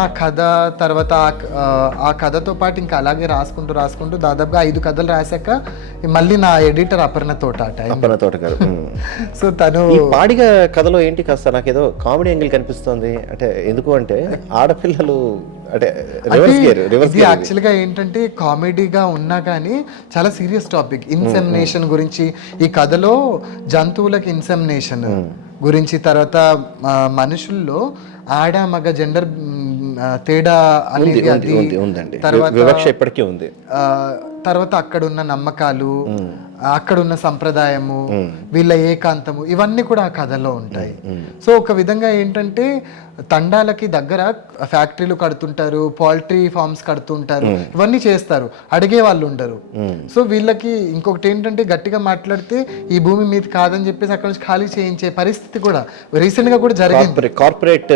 ఆ కథ తర్వాత ఆ కథతో పాటు ఇంకా అలాగే రాసుకుంటూ రాసుకుంటూ దాదాపుగా ఐదు కథలు రాశాక మళ్ళీ నా ఎడిటర్ అపర్ణ తోట అప్పన తోట గారు. సో తను పాడిగ కథలో ఏంటి కాస్త నాకేదో కామెడీ యాంగిల్ కనిపిస్తుంది. అంటే ఎందుకు అంటే ఆడపిల్లలు అంటే రివర్స్ గేర్ రివర్స్ ఇది యాక్చువల్గా ఏంటంటే కామెడీగా ఉన్నా కానీ చాలా సీరియస్ టాపిక్. ఇన్సెమినేషన్ గురించి. ఈ కథలో జంతువులకి ఇన్సెమినేషన్ గురించి తర్వాత మనుషుల్లో ఆడ మగ జెండర్ తేడా అనేది ఉందండి. వివక్ష ఇప్పటికీ ఉంది. తర్వాత అక్కడ ఉన్న నమ్మకాలు అక్కడ ఉన్న సంప్రదాయము వీళ్ళ ఏకాంతము ఇవన్నీ కూడా ఆ కథలో ఉంటాయి. సో ఒక విధంగా ఏంటంటే తండాలకి దగ్గర ఫ్యాక్టరీలు కడుతుంటారు పౌల్ట్రీ ఫార్మ్స్ కడుతుంటారు ఇవన్నీ చేస్తారు. అడిగే వాళ్ళు ఉండరు. సో వీళ్ళకి ఇంకొకటి ఏంటంటే గట్టిగా మాట్లాడితే ఈ భూమి మీది కాదని చెప్పేసి అక్కడ నుంచి ఖాళీ చేయించే పరిస్థితి కూడా రీసెంట్గా కూడా జరిగింది. కార్పొరేట్